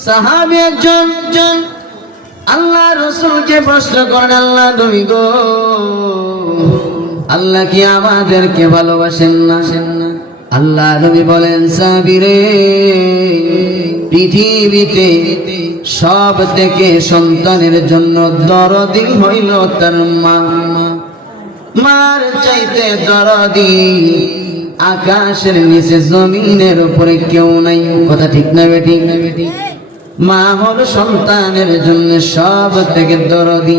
সাহাবী একজন আল্লাহ রাসূলকে প্রশ্ন করেন, আল্লাহ নবী গো, আল্লাহ কি আমাদেরকে ভালোবাসেন না? আল্লাহ নবী বলেন, সাহাবী রে, পৃথিবীতে সব থেকে সন্তানের জন্য দরদি হইল তার মা। মার চাইতে দরদি আকাশের নিচে জমিনের উপরে কেউ নাই। কথা ঠিক না বেটি? মা হলো সন্তানের জন্য সব থেকে দরদি।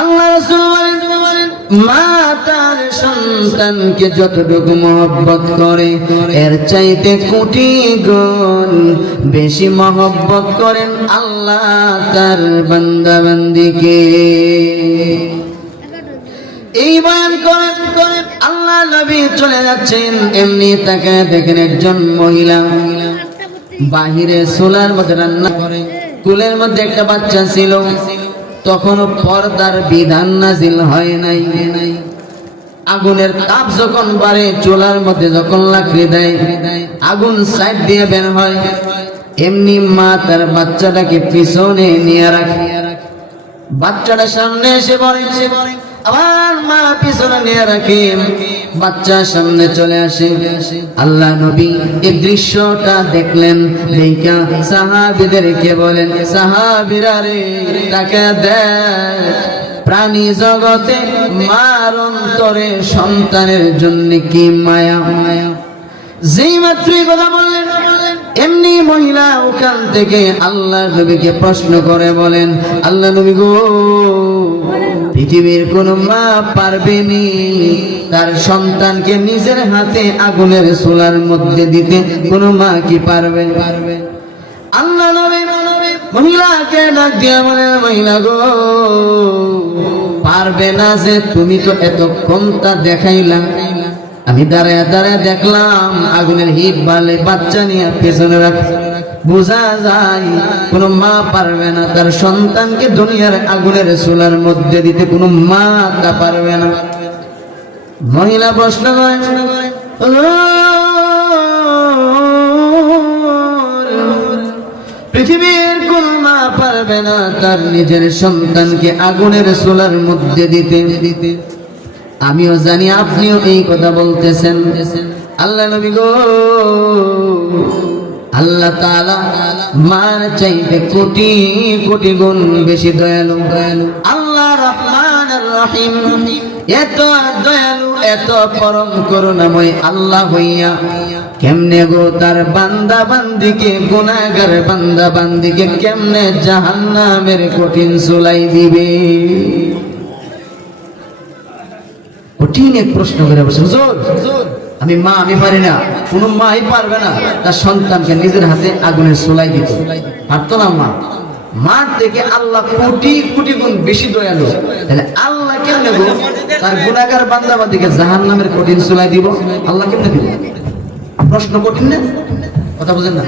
আল্লাহ রাসূল বলেন, মা তার সন্তানকে যতটুকু মহব্বত করে এর চাইতে কোটি গুণ বেশি মহব্বত করেন আল্লাহ তার বান্দা বান্দিকে। এই বয়ান করেন আল্লাহ নবী চলে যাচ্ছেন, এমনি তাকায় দেখেন একজন মহিলা বাহিরে চুলার মধ্যে রান্না করে। কুলের মধ্যে একটা বাচ্চা ছিল, তখন পর্দার বিধান নাজিল হয় নাই। আগুনের তাপ যখন বাড়ে, চুলার মধ্যে যখন লাকড়ি দেয়, আগুন সাইড দিয়ে বের হয়, এমনি মা তার বাচ্চাটাকে পিছনে নিয়ে রাখে। বাচ্চাটা সামনে এসে পড়ে, আবার মা পিছনে নিয়ে রাখে, বাচ্চা সামনে চলে আসে। আল্লাহ নবী এই দৃশ্যটা দেখলেন, দেখা সাহাবীদেরকে বলেন, সাহাবীরা রে, তাকে দেখ, প্রাণী জগতে মার অন্তরে সন্তানের জন্য কি মায়া। যেই মাত্রই কথা বললেন, এমনি মহিলা ওখান থেকে আল্লাহ নবীকে প্রশ্ন করে বলেন, আল্লাহ নবী গো, পৃথিবীর কোন মা পারবেনি তার সন্তানকে নিজের হাতে আগুনের চুলার মধ্যে দিতে? কোন মা কি পারবে? আল্লাহ নবী মহিলাকে ডাক দিয়ে বলেন, মহিলা গো, পারবে না যে তুমি তো এতক্ষণ তা দেখাইলা, আমি দাঁড়ায় দাঁড়ায় দেখলাম আগুনের হিট বালে বাচ্চা নিয়ে পেছনে রাখ। বোঝা যায় কোন মা পারবে না তার সন্তানকে দুনিয়ার আগুনের চুলার মধ্যে দিতে, কোন মা তা পারবে না। মহিলা প্রশ্ন করে, পৃথিবীর কোন মা পারবে না তার নিজের সন্তানকে আগুনের চুলার মধ্যে দিতে? আমিও জানি আপনিও এই কথা বলতেছেন। আল্লাহ নবী গো, আল্লাহ তাআলা মার চাইতে কোটি কোটি গুণ বেশি দয়ালু। আল্লাহ রহমানুর রহিম, এত দয়ালু, এত পরম করুণাময় আল্লাহ হইয়া কেমনে গো তার বান্দা বান্দিকে, গুনাহগার বান্দা বান্দিকে কেমনে জাহান্নামের কঠিন চুলাই দিবে? কঠিন এক প্রশ্ন করে বসে, হুজুর আমি পারি না। কোন মাই পারবে না তার সন্তানকে নিজের হাতে আগুনের চুলাই দিতে, পারতো না মা। মার থেকে আল্লাহ কোটি কোটি গুণ বেশি দয়ালু। তাহলে আল্লাহ কেমনে গো তার গুনাহগার বান্দা বান্দিকে জাহান্নামের কঠিন চুলাই দিব? আল্লাহ কেমনে দিব? প্রশ্ন কঠিন না? কথা বুঝেন না?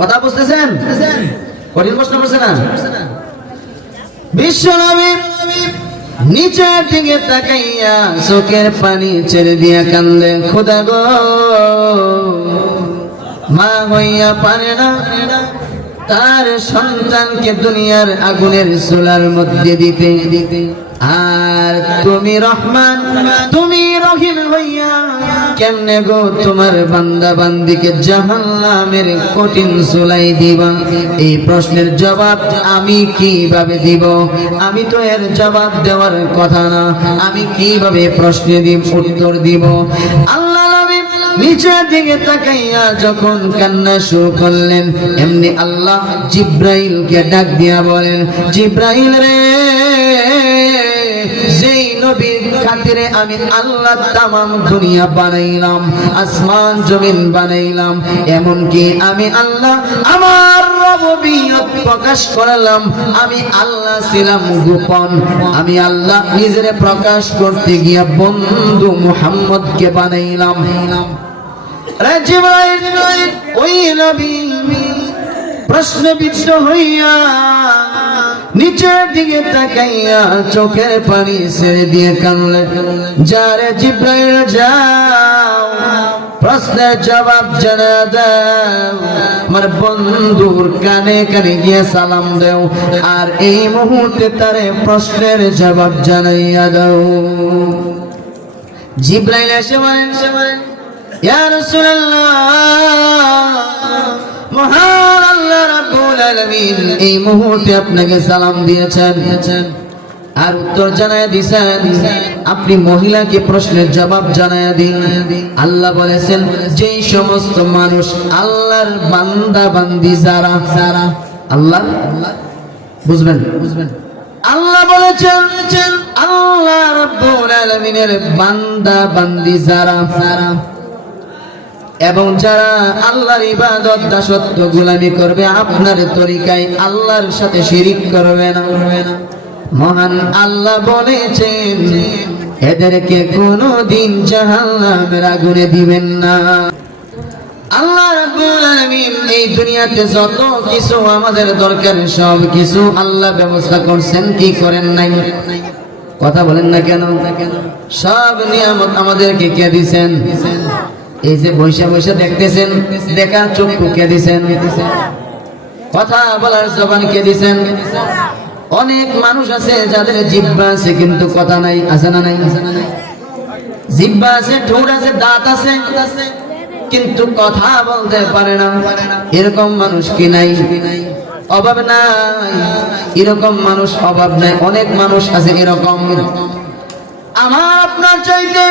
কথা বুঝতেছেন? কঠিন প্রশ্ন করছে না? বিশ্ব নবী নিচের দিকে তাকাইয়া চোখের পানি ছেড়ে দিয়া কান্দে, খোদা গো, মা হইয়া পারে না তার সন্তানকে দুনিয়ার আগুনের চুলার মধ্যে দিতে। আর তুমি রহমান, তুমি রহিম হইয়া কেমনে গো তোমার বান্দা বান্দিকে জাহান্নামের কঠিন চুলাই দিবা? এই প্রশ্নের জবাব আমি কিভাবে দিব? আমি তো এর জবাব দেওয়ার কথা না, আমি কিভাবে প্রশ্নে উত্তর দিব? আল্লাহ নবী নিচের দিকে তাকাইয়া যখন কান্না শুরু করলেন, এমনি আল্লাহ জিব্রাইলকে ডাক দিয়া বলেন, জিব্রাইল রে, যেই নবীর খাতিরে আমি আল্লাহ তামাম দুনিয়া বানাইলাম, আসমান জমিন বানাইলাম, এমনকি আমি আল্লাহ আমার রবুবিয়ত প্রকাশ করলাম, আমি আল্লাহ ছিলাম গোপন, আমি আল্লাহ নিজেরে প্রকাশ করতে গিয়া বন্ধু মুহাম্মদকে বানাইলাম। জিব্রাইল ওই নবী প্রশ্নবিদ্ধ হইয়া নিচের দিকে তাকাইয়া চোখের পানি ছেড়ে দিয়ে কানলে, যারে জিব্রাইল যাও প্রশ্নের জবাব জানা দাও, আমার বন্ধুর কানে কানে গিয়ে সালাম দাও, আর এই মুহূর্তে তারে প্রশ্নের জবাব জানাইয়া দাও। জিবরাইল এসে বলেন, ইয়া রাসূলুল্লাহ, মহান আল্লাহ রাব্বুল আলামিন এই মুহূর্তে আপনাকে সালাম দিয়েছেন আর উত্তর জানায় দিয়েছেন। আপনি মহিলাকে প্রশ্নের জবাব জানায় দিন। আল্লাহ বলেছেন, যেই সমস্ত মানুষ আল্লাহর বান্দা বান্দি যারা আল্লাহ বুঝবেন, আল্লাহ বলেছেন আল্লাহ রাব্বুল আলামিনের বান্দা বান্দি যারা এবং যারা আল্লাহর ইবাদত দাসত্ব গোলামি করবে আপনার তরিকায়, আল্লাহর সাথে শিরিক করবে না, মহান আল্লাহ বলেছেন এদেরকে কোনদিন জাহান্নামের আগুনে দিবেন না। আল্লাহ রাব্বুল আলামিন এই দুনিয়াতে যত কিছু আমাদের দরকার সব কিছু আল্লাহ ব্যবস্থা করছেন, কি করেন নাই? কথা বলেন না কেন? সব নিয়ামত আমাদেরকে কে দিবেন? এই যে বৈশা বৈশা দেখতেছেন, দেখার চক্ষু কে দিবেন? কথা বলার জবান কে দিবেন? অনেক মানুষ আছে যাদের জিহ্বা আছে কিন্তু কথা নাই, আছে না নাই? জিহ্বা আছে, ঠোঁট আছে, দাঁত আছে কিন্তু কথা বলতে পারে না। এরকম মানুষ কি নাই? অভাব নাই, এরকম মানুষ অভাব নাই। অনেক মানুষ আছে এরকম। আমার আপনার চাইতে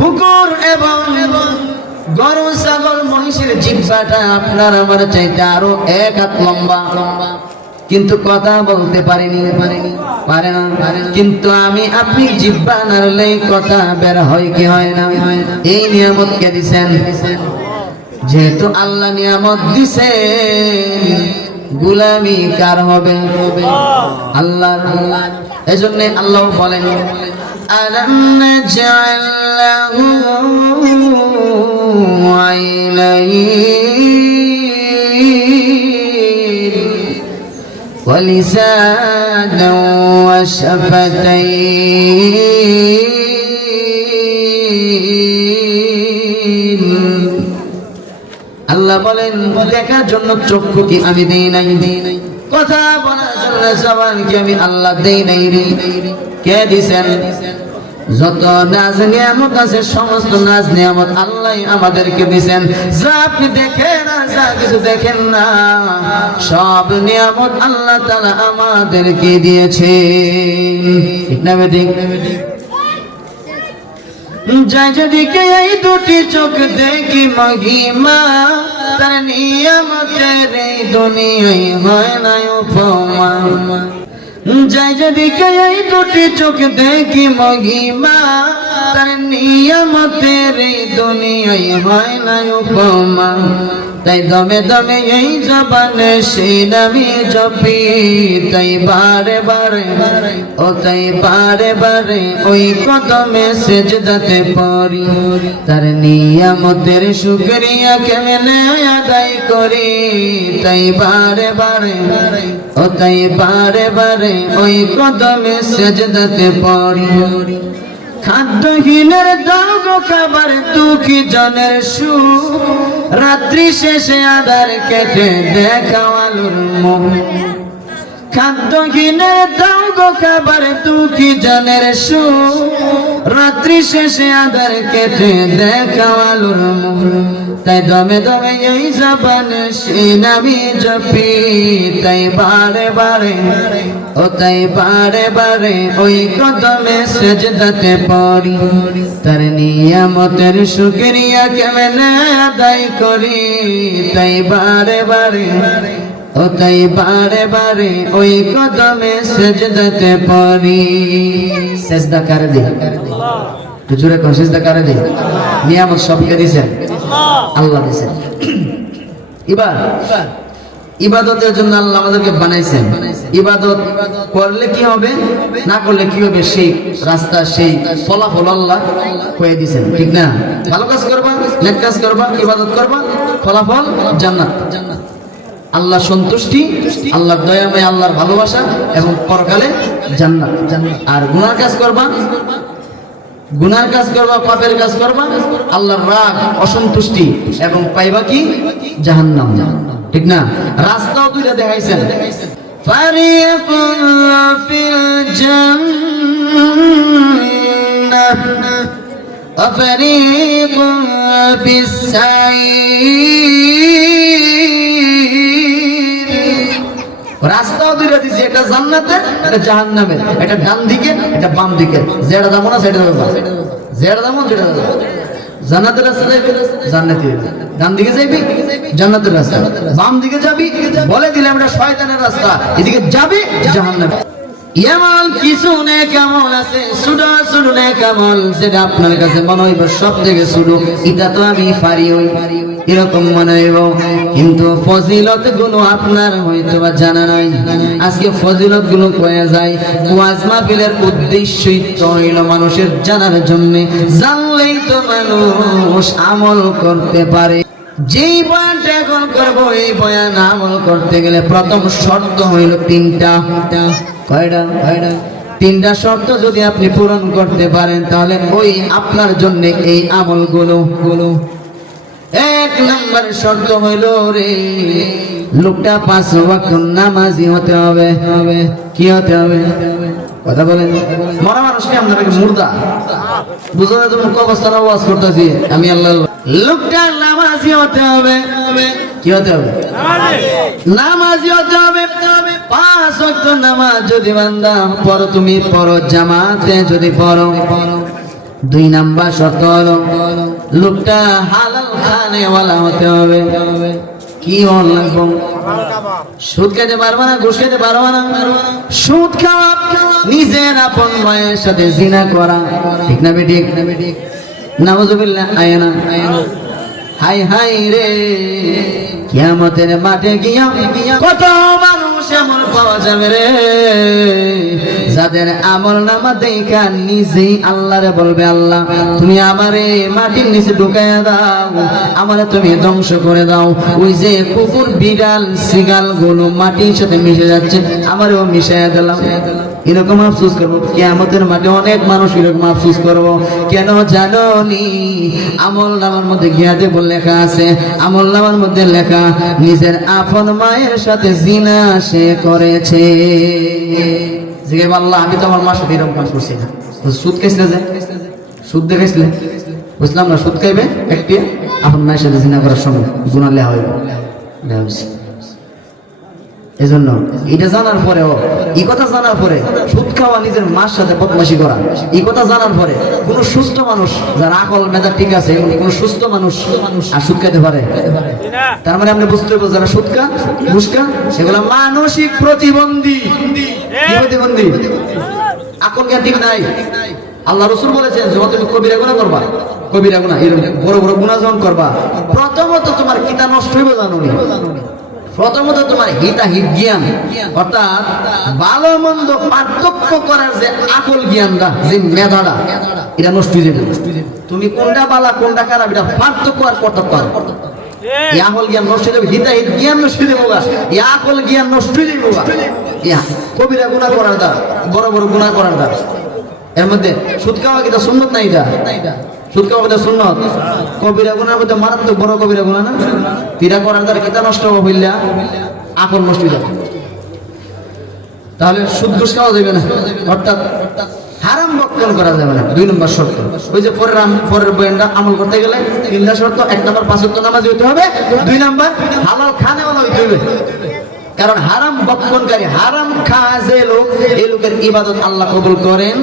কুকুর এবং গরু ছাগল মহিষের জিহ্বাটা আপনার আমার চাইতে আরো এক হাত লম্বা, কিন্তু কথা বলতে পারে না। কিন্তু আমি আপনি জিহ্বা নাড়লেই কথা বের হয় কি হয় না? এই নিয়ামত কে দিছেন? যেহেতু আল্লাহ নিয়ামত দিছেন, গোলামি কার হবে? আল্লাহর। এজন্য আল্লাহ বলেন, আলাম নাজআল লাহু আইনাইন ওয়া লিসানান ওয়া শাফাতাইন। আল্লাহ বলেন, দেখার জন্য চক্ষু কি আমি দেই নাই? কথা বলার জন্য জবান কি আমি আল্লাহ দেই নাই? কে দিছেন? যত নাজ নিয়ামত আছে সমস্ত নাজ নিয়ামত আল্লাহ আমাদেরকে দিয়েছেন। যা আপনি দেখেন আর যা কিছু দেখেন না, সব নিয়ামত আল্লাহ তাআলা আমাদেরকে দিয়েছে। ঠিক না বেঠিক? যাই যেদিকে এই দুটি চোখ দেখি মহিমা, তার নিয়ামতের এই দুনিয়ায় হয় না উপমা। যাই যেদিকে এই দুটি চোখ দেখি মহিমা, তার নিয়ামতের এই দুনিয়ায় হয় না উপমা। তাই দমে দমে এই জবানে সেই নামই জপি, তাই বারে বারে তাই বারে বারে ওই কদমে সেজদাতে পড়ি। তার নিয়ামতের শুকরিয়া কেমনে আদায় করি, তাই বারে বারে তাই বারে বারে ওই কদমে সেজদাতে পড়ি। খাদ্যহীনের দাও গো খাবার, দুঃখী জনের সুখ, রাত্রি শেষে আধার কেটে দেখাও আলোর মুখ। খাদ্যহীনের দাও গো খাবার, দুঃখী জনের সুখ, রাত্রি শেষে আধার কেটে দেখাও আলোর মুখ। তাই দমে দমে এই জবানে সেই নামই জপি, তাই বারে বারে তাই বারে বারে ওই কদমে সেজদাতে পড়ি। তার নিয়ামতের শুকরিয়া কেমনে আদায় করি, তাই বারে বারে তাই বারে বারে ওই কদমে সেজদাতে পড়ি। সেজদা করে দে, জোরে কর, সেজদা করে দে। নিয়ামত সবকে দিয়েছেন আল্লাহ দিয়েছেন। এবার ইবাদতের জন্য আল্লাহ আমাদেরকে বানাইছেন। ইবাদত করলে কি হবে, না করলে কি হবে, সেই রাস্তা সেই ফলাফল আল্লাহ কয়ে দিয়েছেন। ঠিক না? ভালো কাজ করবা, নেক কাজ করবা, ইবাদত করবা, ফলাফল জান্নাত। আল্লাহ সন্তুষ্টি, আল্লাহর দয়াময়, আল্লাহর ভালোবাসা এবং পরকালে জান্নাত। আর গুনাহ কাজ করবা, গুনার কাজ করবা, পাপের কাজ করবা, আল্লাহর রাগ, অসন্তুষ্টি এবং পাইবা কি? জাহান্নাম। ঠিক না? রাস্তাও দুইটা দেখাইছেন, ফারিকুন ফিল জান্নাহ ওয়া ফারিকুন ফিস সাঈর। রাস্তাও দুইটা দিছে, একটা জান্নাতের, একটা জাহান্নামের, একটা ডান দিকে, একটা বাম দিকে। যেটা যাবো না সেটা যাবো, যেটা যাবো সেটা যাবো। জান্নাতের রাস্তা যাইবি, জান্নাতি। ডান দিকে যাইবি, জান্নাতের রাস্তা। বাম দিকে যাবি, বলে দিলাম এটা শয়তানের রাস্তা, এদিকে যাবি জাহান্নামে। এমন কিছু নেক আমল আছে, সুডো সুডো নেক আমল, যেটা আপনার কাছে মনে হইব সব থেকে সুডো, এটা তো আমি পারি ওই, এরকম মনে হইব। কিন্তু ফজিলত গুলো আপনার হয়তো বা জানা নাই। আজকে ফজিলত গুলো কয়ে যায়, ওয়াজ মাহফিলের উদ্দেশ্যই তো হইল মানুষের জানার জন্য। জানলেই তো মানুষ আমল করতে পারে। যেই বয়ানটা এখন করবো, এই বয়ান আমল করতে গেলে প্রথম শর্ত হইল তিনটা। কয়টা? তিনটা শর্ত যদি আপনি পূরণ করতে পারেন, তাহলে ওই আপনার জন্য এই আমলগুলো। এক নম্বর শর্ত হইল রে, লোকটা 5 ওয়াক্ত নামাজি হতে হবে। কি হতে হবে? কথা বলেন। মরা মানুষকে আপনাকে মুর্দা বুঝো না? তুমি অবস্থার আওয়াজ করতেছি আমি আল্লাহ। লোকটা নামাজি হতে হবে। কি হতে হবে? নামাজি হতে হবে। 5 ওয়াক্ত নামাজ যদি বান্দা পড়ো, তুমি পড়ো জামাতে যদি পড়ো। 2 নাম্বার শর্ত হলো লোকটা হালাল খানেওয়ালা হতে হবে। কি হল লাগবো? সুদ খেতে পারবা না, ঘুষ খেতে পারবা না। সুদ খাওয়া, নিজের আপন মায়ের সাথে জিনা করা, ঠিক না বেঠিক? নাউযুবিল্লাহ। আয়না হাই হাই রে, কিয়ামতের মাঠে গিয়া কত মানুষ এমন পাওয়া যাবে রে, যাদের আমল নামা দেখা নিজেই আল্লাহরে বলবে, আল্লাহ তুমি আমারে মাটির নিচে ঢুকাইয়া দাও, আমারে তুমি ধ্বংস করে দাও। ওই যে কুকুর, বিড়াল, সিগাল গুলো মাটির সাথে মিশে যাচ্ছে, আমারেও মিশাইয়া দিলাম। এরকম আফসোস করবো কিয়ামতের মাঠে। অনেক মানুষ এরকম আফসোস করবো। কেন জানো নি? আমল নামার মধ্যে গিয়া দেব লেখা আছে, আমল নামার মধ্যে লেখা নিজের আপন মায়ের সাথে জিনা সে করেছে। জিজ্ঞেস আল্লাহ, আমি তো আমার মার সাথে এরকম কাজ করছি না। সুদ খাইছিলে, যে সুদ দেখাইছিলে, বুঝলাম না। সুদ খাইবে একটি, আপন মায়ের সাথে জিনা করার সময় গুনাহ লেখা হইব। এজন্য এটা জানার পরেও, এই কথা জানার পরে সুদ খাওয়া, নিজের মার সাথে বদমাশি করা, এই কথা জানার পরে কোন সুস্থ মানুষ, যার আকল মেধা ঠিক আছে, কোন সুস্থ মানুষ আর সুদ খাইতে পারে? তার মানে আপনি বুঝতে হবে, যারা সুদ খায়, ঘুষ খায়, সেগুলো মানসিক প্রতিবন্ধী। প্রতিবন্ধী, আকল জ্ঞান ঠিক নাই। আল্লাহ রাসূল বলেছেন, যখন তুমি কবিরা গুনাহ করবা, কবিরা গুনাহ, এরকম বড় বড় গুনাহ যখন করবা, প্রথমত তোমার কিতা নষ্ট হইব জানো নি? প্রথমত তোমার হিতাহিত জ্ঞান, অর্থাৎ ভালো মন্দ পার্থক্য করার যে আকল জ্ঞানটা, যে মেধাটা, এটা নষ্ট হয়ে যাবে। তুমি কোনটা বালা কোনটা খারাপ এটা পার্থক্য আর করতে পারো। এই আকল জ্ঞান নষ্ট হয়ে যাবে, হিতাহিত জ্ঞান নষ্ট হয়ে যাবে, এই আকল জ্ঞান নষ্ট হয়ে যাবে। কবিরা গুনাহ করার দ্বার, বড় বড় গুনাহ করার দ্বার। এর মধ্যে সুদ খাওয়া কি সুন্নত না? এটা সুদ খাওয়া কি সুন্নত? কবিরা গুনার মধ্যে মারাত্মক বড় কবিরা গুনাহ না? তিরা করার দ্বারা কিতা নষ্ট হইলা, আকল নষ্ট হয়ে যাবে। তাহলে সুদ ঘুষ খাওয়া যাবে না, অর্থাৎ হারাম বক্ষণ করা যাবে না। 2 নম্বর শর্ত। ওই যে পরের বয়ানটা আমল করতে গেলে 3টা শর্ত। 1 নম্বর 5 ওয়াক্ত নামাজ হইতে হবে। 2 নম্বর হালাল খানেওয়ালা হইতে হবে। কারণ হারাম বক্ষণকারী, হারাম খায় যে লোক, এই লোকের ইবাদত আল্লাহ কবুল করেন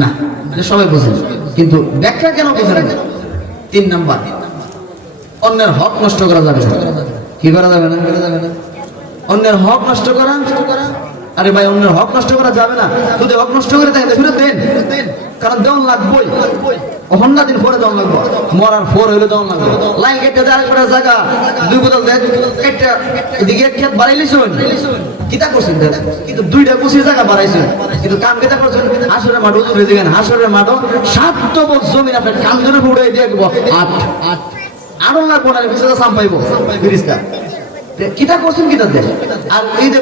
না। সবাই বোঝেন, কিন্তু ব্যাখ্যা কেন বোঝেন? 3 নম্বর, অন্যের হক নষ্ট করা যাবে না। কি করা যাবে না? অন্যের হক নষ্ট করা। আরে ভাই, অন্যের হক নষ্ট করা যাবে না। যদি হক নষ্ট করে থাকে ফেরত দেন, কারণ দেওয়ান লাগবেই। অহন্না দিন পরে দেওয়ান লাগবে, মরার পর হইলে দেওয়ান লাগবে। লাইন কেটে দেওয়ার পরে জায়গা 2 বোতল দেন, একটা এদিকে খেত বাড়াইলিছুন, কিতা করছেন? কিন্তু 2টা কুচির জায়গা বাড়াইছেন, কিন্তু কাম কেটা করছেন? হাসরের মাঠ উজুরে দিবেন। হাসরের মাঠও 7 টবক জমিন আপনার কাম ধরে উড়াই দিয়ে দেখবো। 8 লাগবো না, পিছনে সাম পাইবো ফিরিস্তা। কিতা করছেন কিতা দেন আর এই যে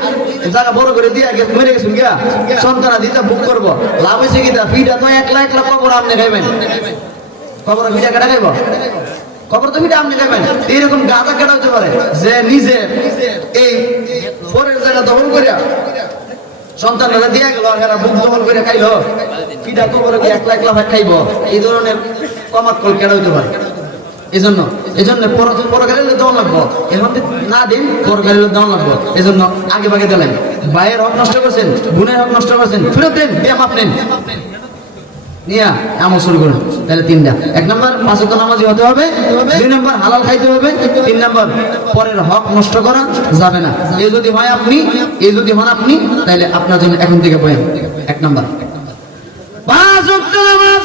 জায়গা বড় করে দিয়ে মেরে গেছেন গিয়া সন্তান দিতে বুক করবো লাভ হয়েছে কিতা ফিটা তো 1 লাখ কবর আপনি খাইবেন কবর ফিটা কেটে খাইব কবর তো ফিটা আপনি খাইবেন এইরকম গাঁজা কেটা হতে পারে যে নিজে এই পরের জায়গা দখল করিয়া সন্তানরা দিয়ে গেল আর বুক দখল করে খাইলো ফিটা কবর 1 লাখ খাইব এই ধরনের কমাত কল কেটা হইতে পারে এজন্য পরকালে দেওয়া লাগবো এখন না দিন পরকালে দেওয়া লাগবো এজন্য আগে ভাগে দিলেন ভাইয়ের হক নষ্ট করছেন বোনের হক নষ্ট করছেন ফেরত দেন দিয়ে মাপ নেন নিয়া আমল শুরু করুন তাহলে 3টা 1 নম্বর 5 ওয়াক্ত নামাজি হতে হবে 2 নম্বর হালাল খাইতে হবে 3 নম্বর পরের হক নষ্ট করা যাবে না এই যদি হন আপনি তাহলে আপনার জন্য এখন থেকে বয়ান 1 নম্বর 5 ওয়াক্ত নামাজ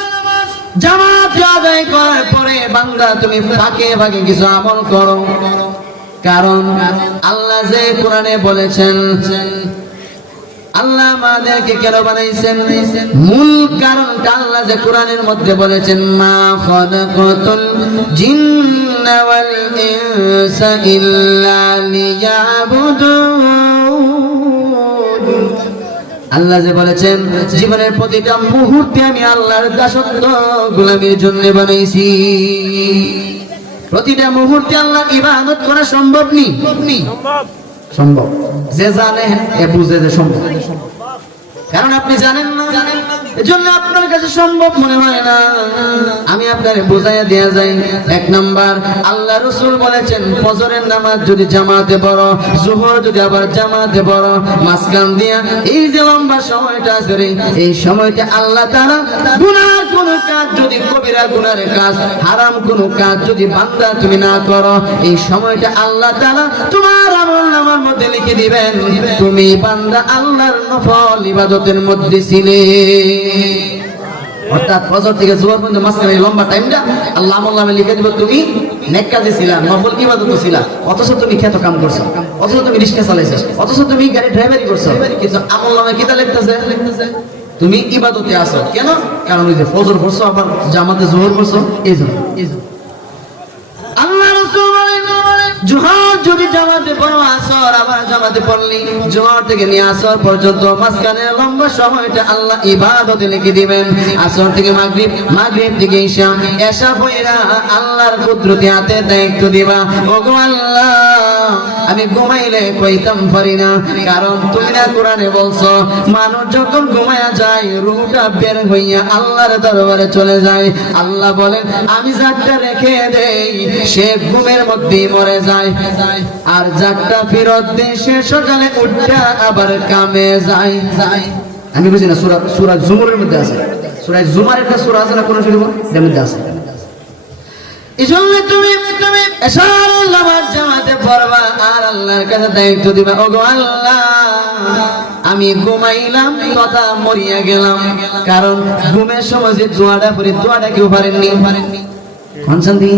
জামাত আদায় করার পরে বান্দা তুমি ফাঁকে ফাঁকে কিছু আমল করো কারণ আল্লাহ যে কোরআনে বলেছেন আল্লাহ আমাদেরকে কেন বানাইছেন মূল কারণটা আল্লাহ যে কোরআনের মধ্যে বলেছেন মা খালাকাতুল জিন্না ওয়াল ইনসা ইল্লা লিয়াবুদুন আল্লাহ যে বলেছেন জীবনের প্রতিটা মুহূর্তে আমি আল্লাহর দাসত্ব গোলামির জন্য বানাইছি প্রতিটা মুহূর্তে আল্লাহর ইবাদত করা সম্ভব সম্ভব যে জানে এ বুঝে যে সম্ভব কারণ আপনি জানেন না এজন্য আপনার কাছে সম্ভব মনে হয় না আমি আপনাকে বোঝাইয়া দেয়া যাই 1 নাম্বার আল্লাহ রাসূল বলেছেন ফজরের নামাজ যদি জামাতে পড়ো যোহর যদি আবার জামাতে পড়ো মাঝখান দিয়া এই যে লম্বা সময়টা আছে এই সময়টা আল্লাহ তাআলা গুনার কোন কাজ যদি কবিরা গুনার কাজ হারাম কোন কাজ যদি বান্দা তুমি না করো এই সময়টা আল্লাহ তাআলা তোমার আমলনামার মধ্যে লিখে দিবেন তুমি বান্দা আল্লাহর নফল ইবাদতের মধ্যে ছিলে অর্থাৎ ফজর থেকে জোহর পর্যন্ত মাঝখানে লম্বা টাইমটা আল্লাহ আমলনামায় লিখে দিব তুমি নেক কাজে ছিলা নফল ইবাদতে ছিলা অথচ তুমি খেত কাম করছো অথচ তুমি রিকশা চালাইছো অথচ তুমি গাড়ি ড্রাইভারি করছো কিন্তু আমলনামায় কি তা লিখতেছে তুমি ইবাদতে আছো কেন কারণ ওই যে ফজর পড়ছো আবার জামাতে জোহর পড়ছো এইজন্য আল্লাহ রাসূল জোহর যদি জামাতে পড়ো আসর আবার জামাতে পড়লি জোহর থেকে নিয়ে আসর পর্যন্ত মাঝখানে লম্বা সময়টা আল্লাহ ইবাদতে লিখে দিবেন আসর থেকে মাগরিব থেকে ঈশা পয়রা আল্লাহর কুদরতি হাতে দায়িত্ব দিবা ওগো আল্লাহ আমি ঘুমাইলে কইতাম পারি না কারণ তুমি না কোরআনে বলছো মানুষ যখন ঘুমায়া যায় রূহটা বের হইয়া আল্লাহর দরবারে চলে যায় আল্লাহ বলেন আমি যারটা রেখে দেই সে ঘুমের মধ্যেই মরে যায় আর যারটা ফেরত দেই সে সকালে উঠা আবার কামে যায় আমি বুঝি না সূরা জুমারের মধ্যে আছে সূরা জুমার একটা সূরা আছে না কোন শরীফ এর মধ্যে আছে এজন্য তুমি এশার নামাজ জামাতে পড়বা আর আল্লাহর কাছে দায়িত্ব দিবা ওগো আল্লাহ আমি ঘুমাইলাম কথা মরিয়া গেলাম কারণ ঘুমের সময় যে দোয়াটা পড়ি দোয়াটা কেউ পারেননি কোন শান্তি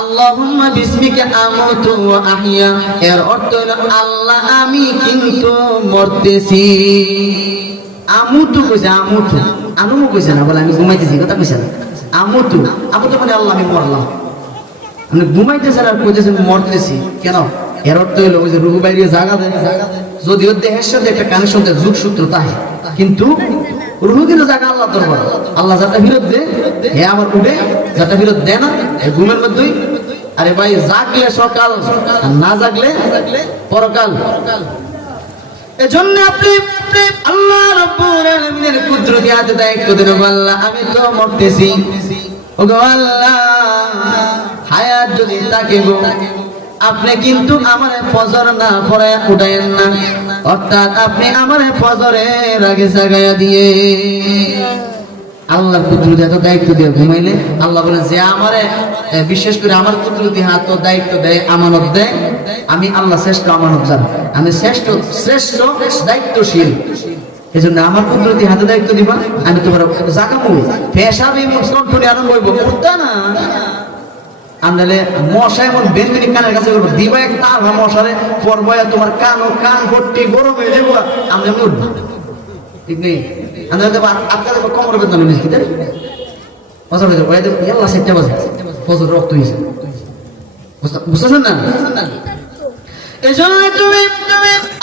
আল্লাহুম্মা বিসমিকা আমুতু ওয়া আহইয়া এর অর্থ হলো আল্লাহ আমি কিন্তু মরতেছি আমুতু কইছে আনুমু কইছে না বলে আমি ঘুমাইতেছি কথা কইছে না আমুতু মানে আল্লাহ আমি মরলাম আপনি ঘুমাইতেছেন আর কইতেছেন মরতেছি কেন এর অর্থ হলো ওই যে রুহু বাইরে জায়গা দেয় যদিও দেহের সাথে একটা কানেকশন দেয় যুগ সূত্র তাই কিন্তু রুহু কিন্তু জায়গা আল্লাহ দরবার আল্লাহ যাটা ফিরত দে হে আমার উঠে যাটা ফিরত দেয় না ঘুমের মধ্যেই আরে ভাই জাগলে সকাল আর না জাগলে পরকাল এজন্য আপনি আল্লাহ রাব্বুল আলামিনের কুদরতি হাতে দায়িত্ব দিন আল্লাহ আমি তো মরতেছি ওগো আল্লাহ হায়াত যদি থাকে গো আপনি কিন্তু আমারে ফজর না পড়ায় উঠায়েন না অর্থাৎ আপনি আমারে ফজরের আগে জাগায়া দিয়ে আল্লাহর কুদরতি হাতে দায়িত্ব দিয়ে ঘুমাইলে আল্লাহ বলেন যে আমারে বিশেষ করে আমার কুদরতি হাতে দায়িত্ব দেয় আমানত দেয় আমি আল্লাহ শ্রেষ্ঠ আমানতদার আমি শ্রেষ্ঠ দায়িত্বশীল এজন্য আমার কুদরতি হাতে দায়িত্ব দিবা আমি তোমার জাকামু পেশাবে মুসলমান আরম্ভ হইব করতে না আনলে মশা এমন বেনবেনি কানের কাছে করবো দিবা এক তার মশারে পরবয়া তোমার কান ভর্তি গরম হয়ে যাবো আমি উঠবো ঠিক নেই আমরা দেবো আপনাদের কমর বেতন মিষ্টি ফজর হয়ে যাবো আল্লাহ সেটা বাজে ফজর রক্ত হয়েছে বুঝছেন না? এজন্য তুমি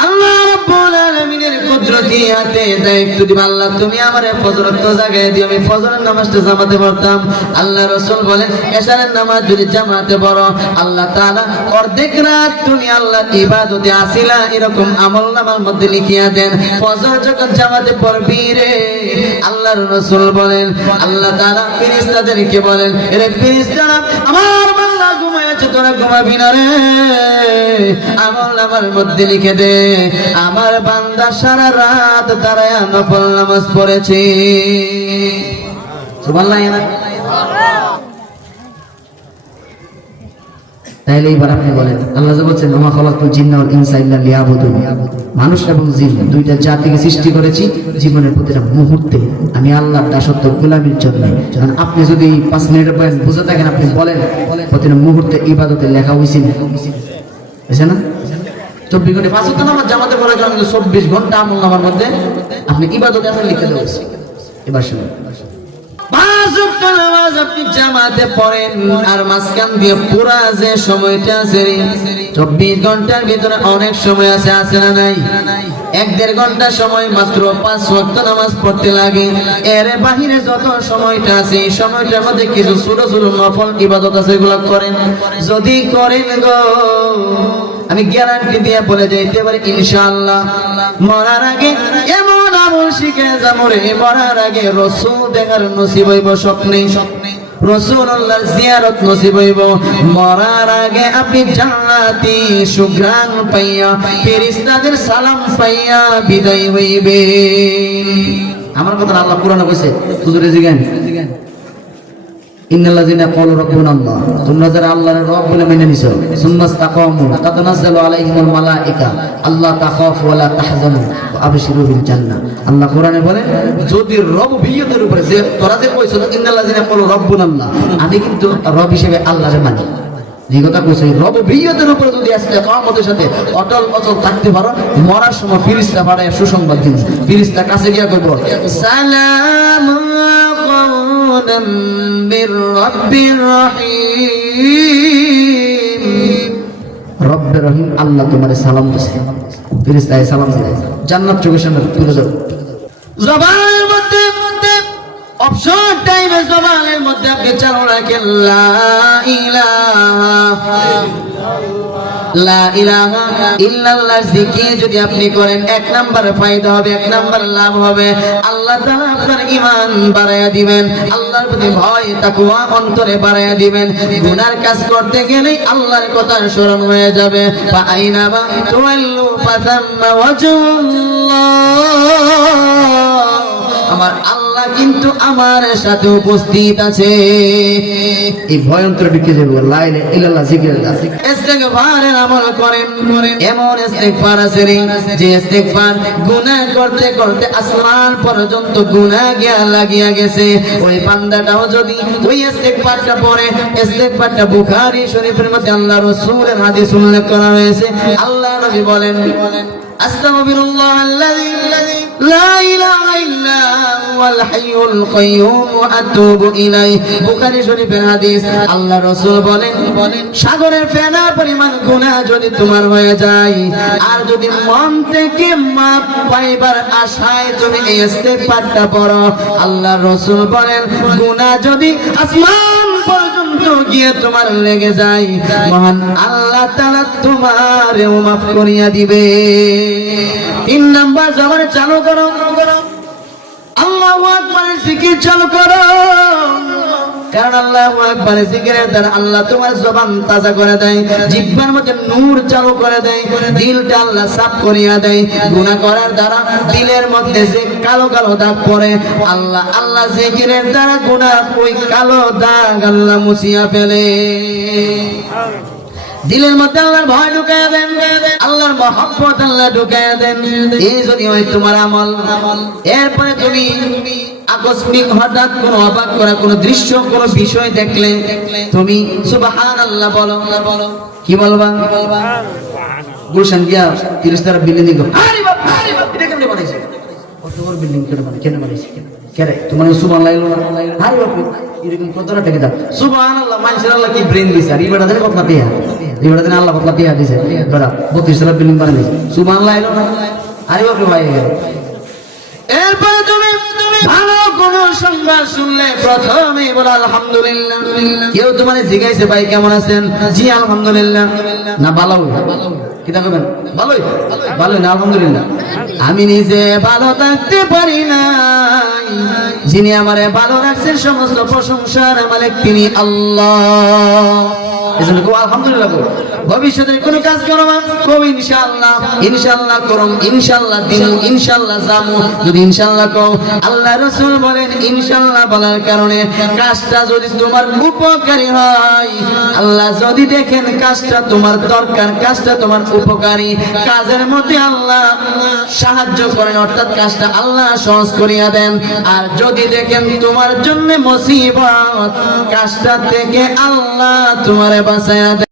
আল্লাহ রাব্বুল আলামিনের কুদরতি হাতে দায়িত্ব দিবা। আল্লাহ তুমি আমারে ফজরের তো জাগায় দিও, আমি ফজরের নামাজটা জামাতে পড়তাম। আল্লাহ রাসূল বলেন এশারের নামাজ যদি জামাতে পড়ো আল্লাহ তাআলা অর্ধেক রাত তুমি আল্লাহর ইবাদতে আসিলা এরকম আমলনামার মধ্যে লিখিয়া দেন। ফজর যখন জামাতে পড়বি রে, আল্লাহর রাসূল বলেন আল্লাহ তাআলা ফেরেশতাদেরকে বলেন, এরে ফেরেশতারা আমার বান্দা ঘুমায়েছে তোরা ঘুমাবি না রে, আমলনামার মধ্যে লিখে দে আমার বান্দা সারা রাত দাঁড়ায় নফল নামাজ পড়েছে। সুবহানাল্লাহ। তাইলে এবার আপনি বলেন আল্লাহ যে বলছেন ওমা খালাকুল জিন্না ওয়াল ইনসা ইল্লা লিয়াবুদুন, মানুষ এবং জিন দুইটা জাতিকে সৃষ্টি করেছি জীবনের প্রতিটা মুহূর্তে আমি আল্লাহর দাসত্ব গোলামির জন্য। কারণ আপনি যদি 5 মিনিটের বয়ান বুঝে থাকেন আপনি বলেন প্রতিটা মুহূর্তে ইবাদতে লেখা হয়েছে না? 24 ঘন্টা 5 ওয়াক্ত নামাজ জামাতে পড়ার জন্য 24 ঘন্টা আমলনামার মধ্যে আপনি ইবাদতে আসলে লিখে দেবেন। এবার শুনুন, 5 ওয়াক্ত নামাজ আপনি জামাতে পড়েন আর মাঝখান দিয়ে পুরা যে সময়টা আছে 24 ঘন্টার ভিতরে অনেক সময় আছে না নাই? 1-1.5 ঘন্টা সময় মাত্র 5 ওয়াক্ত নামাজ পড়তে লাগে। এর বাহিরে যত সময়টা আছে এই সময়টার মধ্যে কিছু ছোট ছোট নফল ইবাদত আছে, এগুলো করেন। যদি করেন গো আমি গ্যারান্টি দিয়ে বলে যাইতে পারি ইনশাআল্লাহ মরার আগে এমন আমল শিখে যাবো রে, মরার আগে রাসূল দেখার নসিব হইব, স্বপ্নে রাসূলুল্লাহর জিয়ারত নসিব হইব, মরার আগে আপনি জান্নাতি সুঘ্রাণ পাইয়া ফেরেশতাদের সালাম পাইয়া বিদায় হইবেন। আমার কথা আল্লাহ কোরআনে কইছে, হুজুরে জিগান ইন্নাল্লাযিনা ক্বালু রাব্বুনাল্লাহ, তোমরা যারা আল্লাহর রব বলে মেনে নিছো, সুম্মাস্তাকামু তাতানাজ্জালু আলাইহিমুল মালায়েকা আল্লা তাখাফু ওয়া লা তাহজানু ওয়া আবশিরু বিল জান্নাহ। আল্লাহ কোরআনে বলেন যদি রব্বিয়তের উপরে যে তোরা যে কইছো ইন্নাল্লাযিনা ক্বালু রাব্বুনাল্লাহ, আমি কিন্তু রব হিসেবে আল্লাহরে মানি, যে কথা কইছো রব্বিয়তের উপরে যদি ইস্তেকামতের সাথে অটল অচল থাকতে পারো, মরার সময় ফেরেশতা পাঠায় সুসংবাদ দিন। ফেরেশতা কাছে গিয়া কইব সালামুন قولا من رب رحيم, রব্বে রহিম আল্লাহ তোমারে সালাম দিছে। ফেরেশতায় সালাম দিলে জান্নাত চোখের সামনে তুলে দাও। জবানের মধ্যে অপশন টাইমে জবানের মধ্যে আপনি চালু রাখেন লা ইলাহা লা ইলাহা ইল্লাল্লাহ জিকির যদি আপনি করেন 1 নাম্বার ফায়দা হবে, 1 নাম্বার লাভ হবে। আল্লাহ তাআলা আপনার ঈমান বাড়ায়া দিবেন, আল্লাহর প্রতি ভয় তাকওয়া অন্তরে বাড়ায়া দিবেন। গুনার কাজ করতে গেলেই আল্লাহর কথা স্মরণ হয়ে যাবে। ফা আইনামা তুওয়াল্লু ফাতাম্মা ওয়াজহুল্লাহ, আমার আল্লাহ কিন্তু আমার সাথে উপস্থিত আছে। এই ভয়ঙ্কর দিকে যাবে লা ইলাহা ইল্লাল্লাহ জিকিরুল্লাহ। ইস্তিগফারের আমল করেন, এমন ইস্তিগফার আছে রে যে ইস্তিগফার গুনাহ করতে করতে আসমান পর্যন্ত গুনাহ গিয়া লাগিয়া গেছে। ওই বান্দাটাও যদি ওই ইস্তিগফারটা পড়ে, ইস্তিগফারটা বুখারী শরীফের মধ্যে আল্লাহ রাসূলের হাদিস উল্লেখ করা হয়েছে। আল্লাহ নবী বলেন আস্তাগফিরুল্লাহ আল্লাযী লা ইলাহা ইল্লা হুয়াল হাইয়ুল কাইয়্যুম ওয়া আতুবু ইলাইহি, বুখারী শরীফের হাদিস। আল্লাহ রাসূল বলেন সাগরের ফেনা পরিমাণ গুনাহ যদি তোমার হয়ে যায় আর যদি মন থেকে মাপ পাইবার আশায় তুমি এই ইস্তিগফারটা পড়ো, আল্লাহ রাসূল বলেন গুনাহ যদি আসমান পর্যন্ত গিয়ে তোমার লেগে যায় মহান আল্লাহ তাআলা তোমারেও মাফ করিয়া দিবে। 3 নাম্বার জবানে চালু করো আল্লাহু আকবার জিকির চালু করো, কারণ আল্লাহু আকবার জিকিরের দ্বারা আল্লাহ তোমার জবান তাজা করে দেয়, জিহ্বার মধ্যে নূর চালু করে দেয়, দিলটা আল্লাহ সাফ করিয়া দেয়। গুনাহ করার দ্বারা দিলের মধ্যে যে কালো কালো দাগ পড়ে আল্লাহ জিকিরের দ্বারা গুনাহ ওই কালো দাগ আল্লাহ মুছিয়া ফেলে। দিলের মধ্যে আল্লাহর ভয় ঢুকায়া দেন, আল্লাহর মহব্বত আল্লাহ ঢুকায়া দেন। এই যদি হয় তোমার আমল, এরপরে তুমি আকস্মিক হঠাৎ কোনো অবাক করা কোনো দৃশ্য কোনো বিষয় দেখলে তুমি সুবহানাল্লাহ বলো। কি বলবা? গুলশান গিয়া ফেরেশতারা বিল্ডিং দেখো, আরে বাপ এটা কেন বানাইছে? কত বড় বিল্ডিং কেন বানাইছে? কেন বানাইছে? কে রে তোমার সুবহানাল্লাহ? আরে বাপ এরকম কতটা টাকা দাও সুবহানাল্লাহ মানুষের আল্লাহ কি ব্রেন দিছে আর ইবাদত দেন কত টিয়া ইবাদত দেন আল্লাহ কত টিয়া দিছে বড় 32 লাখ বিল্ডিং বানাই দিছে সুবহানাল্লাহ এলো না আরে বাপ রে ভাই এরপর তুমি ভালো কোন সংবাদ শুনলে প্রথমে বলো আলহামদুলিল্লাহ কেউ তোমারে জিজ্ঞাসা ভাই কেমন আছেন জি আলহামদুলিল্লাহ না ভালো কি থাকবেন ভালোই ভালো না আলহামদুলিল্লাহ আমি নিজে ভালো থাকতে পারি না যিনি আমারে ভালো রাখছেন সমস্ত প্রশংসার মালিক তিনি আল্লাহ এজন্য কো আলহামদুলিল্লাহ ভবিষ্যতে কোন কাজ করো না কো ইনশাআল্লাহ ইনশাআল্লাহ করো ইনশাআল্লাহ দিন ইনশাআল্লাহ জামু যদি ইনশাআল্লাহ কো আল্লাহ রাসূল বলেন ইনশাআল্লাহ বলার কারণে কাজটা যদি তোমার উপকারী হয় আল্লাহ যদি দেখেন কাজটা তোমার দরকার কাজটা তোমার উপকারী কাজের মধ্যে আল্লাহ সাহায্য করেন অর্থাৎ কাজটা আল্লাহ সহজ করিয়া দেন আর যদি দেখেন তোমার জন্য মুসিবত কাজটা থেকে আল্লাহ তোমারে বাঁচায়া দেন